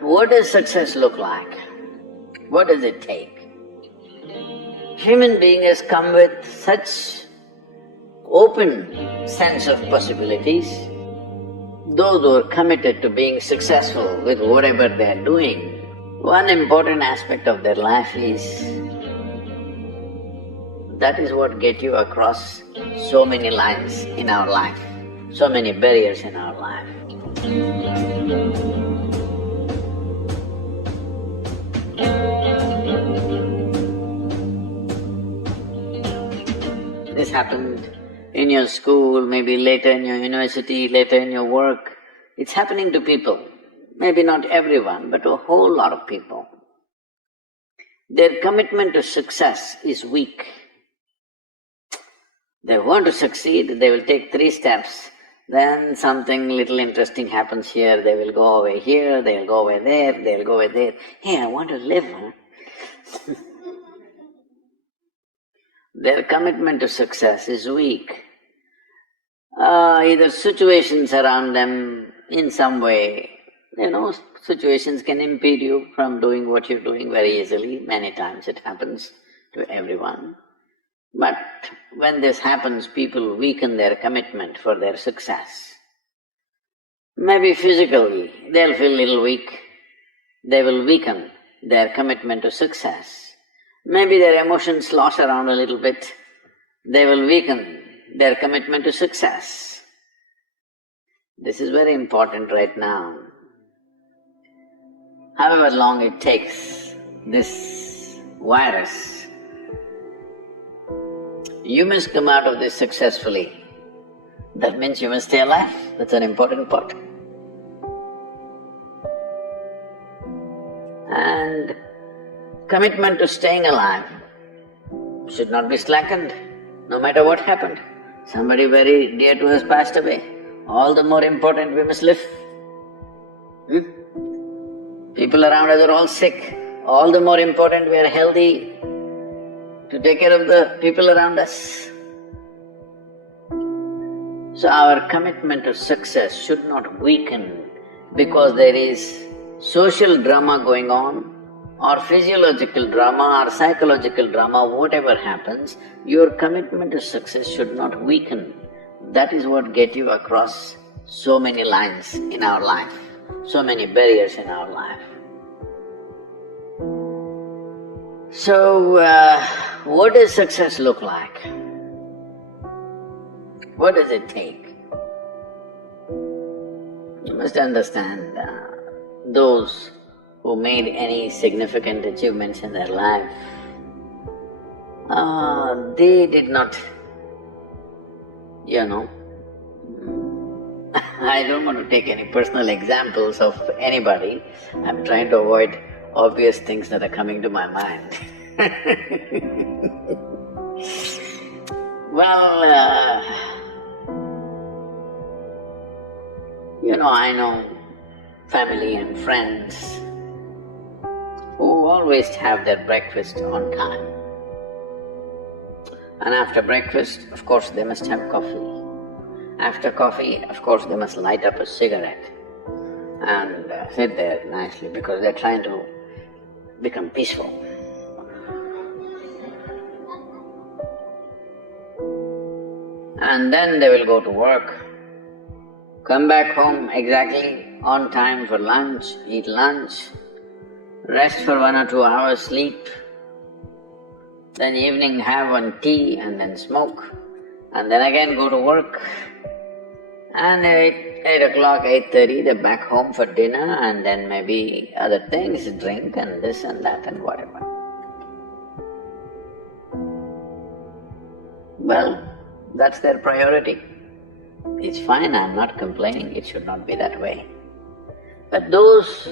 What does success look like? What does it take? Human being has come with such open sense of possibilities. Those who are committed to being successful with whatever they are doing, one important aspect of their life is that is what gets you across so many lines in our life, so many barriers in our life. This happened in your school, maybe later in your university, later in your work. It's happening to people, maybe not everyone, but a whole lot of people. Their commitment to success is weak. They want to succeed, they will take 3 steps, then something little interesting happens here, they will go away here, they'll go away there, they'll go away there. Hey, I want to live, huh? Their commitment to success is weak. Either situations around them in some way, situations can impede you from doing what you're doing very easily. Many times it happens to everyone. But when this happens, people weaken their commitment for their success. Maybe physically, they'll feel a little weak, they will weaken their commitment to success. Maybe their emotions slosh around a little bit, they will weaken their commitment to success. This is very important right now. However long it takes, this virus, you must come out of this successfully. That means you must stay alive, that's an important part. And commitment to staying alive should not be slackened, no matter what happened. Somebody very dear to us passed away, all the more important we must live. People around us are all sick, all the more important we are healthy to take care of the people around us. So our commitment to success should not weaken because there is social drama going on, or physiological drama or psychological drama, whatever happens, your commitment to success should not weaken. That is what gets you across so many lines in our life, so many barriers in our life. So, what does success look like? What does it take? You must understand, those who made any significant achievements in their life, they did not, I don't want to take any personal examples of anybody, I'm trying to avoid obvious things that are coming to my mind. Well, I know family and friends who always have their breakfast on time. And after breakfast, of course, they must have coffee. After coffee, of course, they must light up a cigarette and sit there nicely because they're trying to become peaceful. And then they will go to work, come back home exactly on time for lunch, eat lunch, rest for 1 or 2 hours, sleep, then evening have one tea and then smoke, and then again go to work. And at 8 o'clock, 8:30, they're back home for dinner and then maybe other things, drink and this and that and whatever. Well, that's their priority. It's fine, I'm not complaining, it should not be that way. But those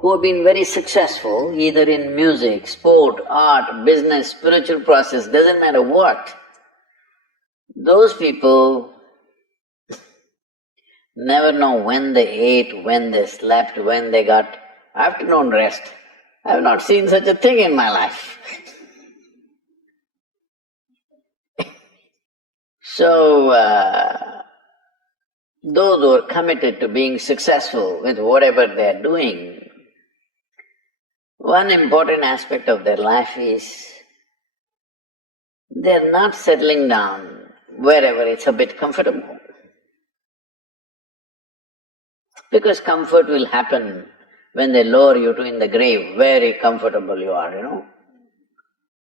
who have been very successful, either in music, sport, art, business, spiritual process, doesn't matter what, those people never know when they ate, when they slept, when they got afternoon rest. I have not seen such a thing in my life. So, those who are committed to being successful with whatever they are doing, One important aspect of their life is they're not settling down wherever it's a bit comfortable. Because comfort will happen when they lower you to in the grave, very comfortable you are, you know.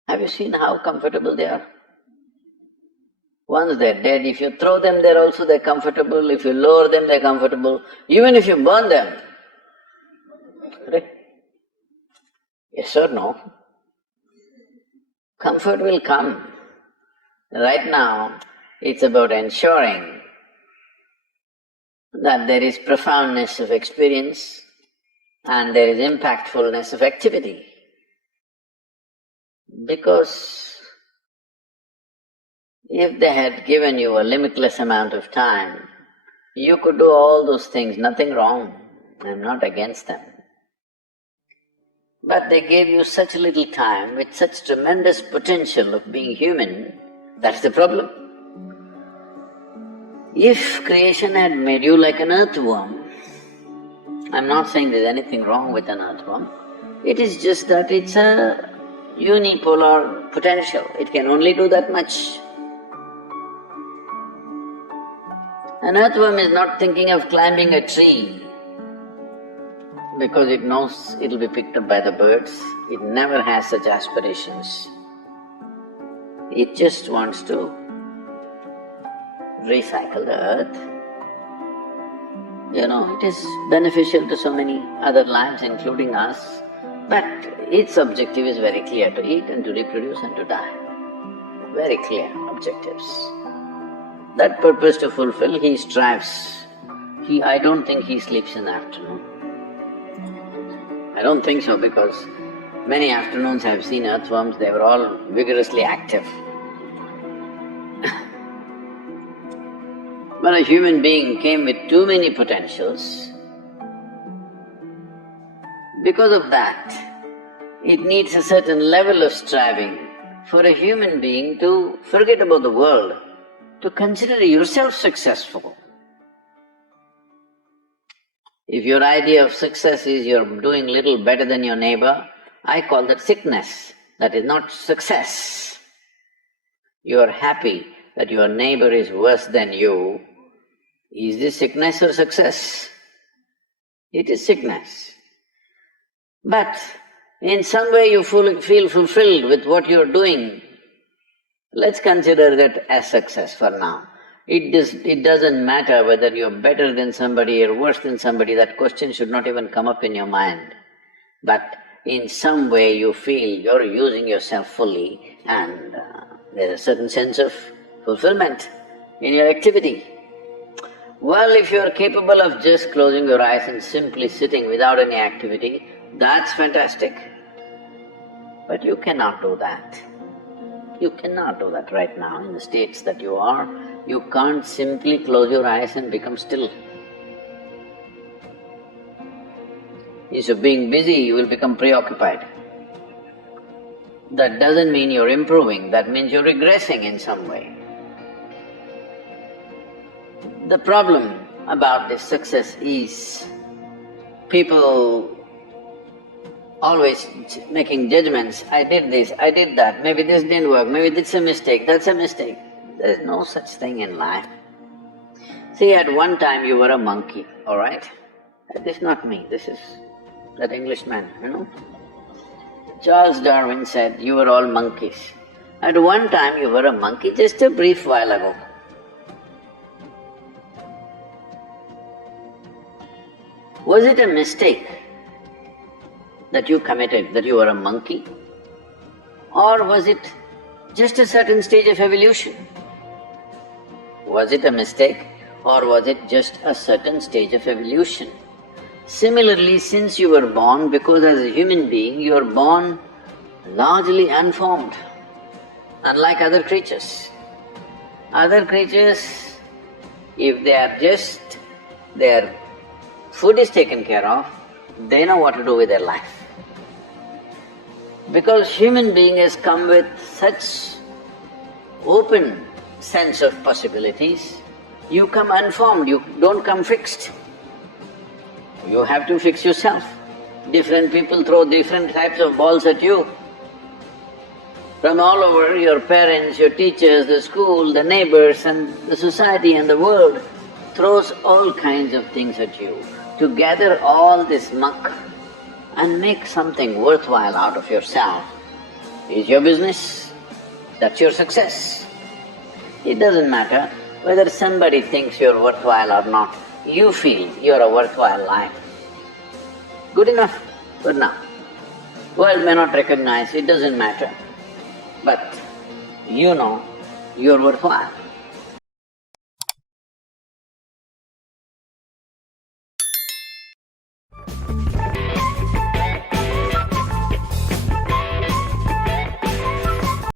Have you seen how comfortable they are? Once they're dead, if you throw them there also they're comfortable, if you lower them they're comfortable, even if you burn them. Right? Yes or no? Comfort will come. Right now, it's about ensuring that there is profoundness of experience and there is impactfulness of activity. Because if they had given you a limitless amount of time, you could do all those things, nothing wrong. I'm not against them. But they gave you such little time with such tremendous potential of being human, that's the problem. If creation had made you like an earthworm, I'm not saying there's anything wrong with an earthworm, it is just that it's a unipolar potential, it can only do that much. An earthworm is not thinking of climbing a tree because it knows it'll be picked up by the birds. It never has such aspirations. It just wants to recycle the earth. You know, it is beneficial to so many other lives, including us, but its objective is very clear, to eat and to reproduce and to die. Very clear objectives. That purpose to fulfill, he strives. I don't think he sleeps in the afternoon. I don't think so, because many afternoons I've seen earthworms, they were all vigorously active. When a human being came with too many potentials, because of that, it needs a certain level of striving for a human being to forget about the world, to consider yourself successful. If your idea of success is you're doing little better than your neighbor, I call that sickness. That is not success. You are happy that your neighbor is worse than you. Is this sickness or success? It is sickness. But in some way you feel fulfilled with what you're doing. Let's consider that as success for now. It doesn't matter whether you're better than somebody or worse than somebody, that question should not even come up in your mind. But in some way you feel you're using yourself fully and there's a certain sense of fulfillment in your activity. Well, if you're capable of just closing your eyes and simply sitting without any activity, that's fantastic. But you cannot do that. You cannot do that right now in the states that you are. You can't simply close your eyes and become still. Instead of being busy, you will become preoccupied. That doesn't mean you're improving, that means you're regressing in some way. The problem about this success is people always making judgments, I did this, I did that, maybe this didn't work, maybe this is a mistake, that's a mistake. There's no such thing in life. See, at one time you were a monkey, all right? This is not me, this is that Englishman, you know. Charles Darwin said, you were all monkeys. At one time you were a monkey, just a brief while ago. Was it a mistake that you committed, that you were a monkey? Or was it just a certain stage of evolution? Was it a mistake or was it just a certain stage of evolution? Similarly, since you were born, because as a human being you are born largely unformed, unlike other creatures. Other creatures, if their food is taken care of, they know what to do with their life. Because human being has come with such open sense of possibilities, you come unformed, you don't come fixed. You have to fix yourself. Different people throw different types of balls at you. From all over, your parents, your teachers, the school, the neighbors and the society and the world throws all kinds of things at you. To gather all this muck and make something worthwhile out of yourself is your business. That's your success. It doesn't matter whether somebody thinks you're worthwhile or not. You feel you're a worthwhile life. Good enough for now. World may not recognize, it doesn't matter. But you know you're worthwhile.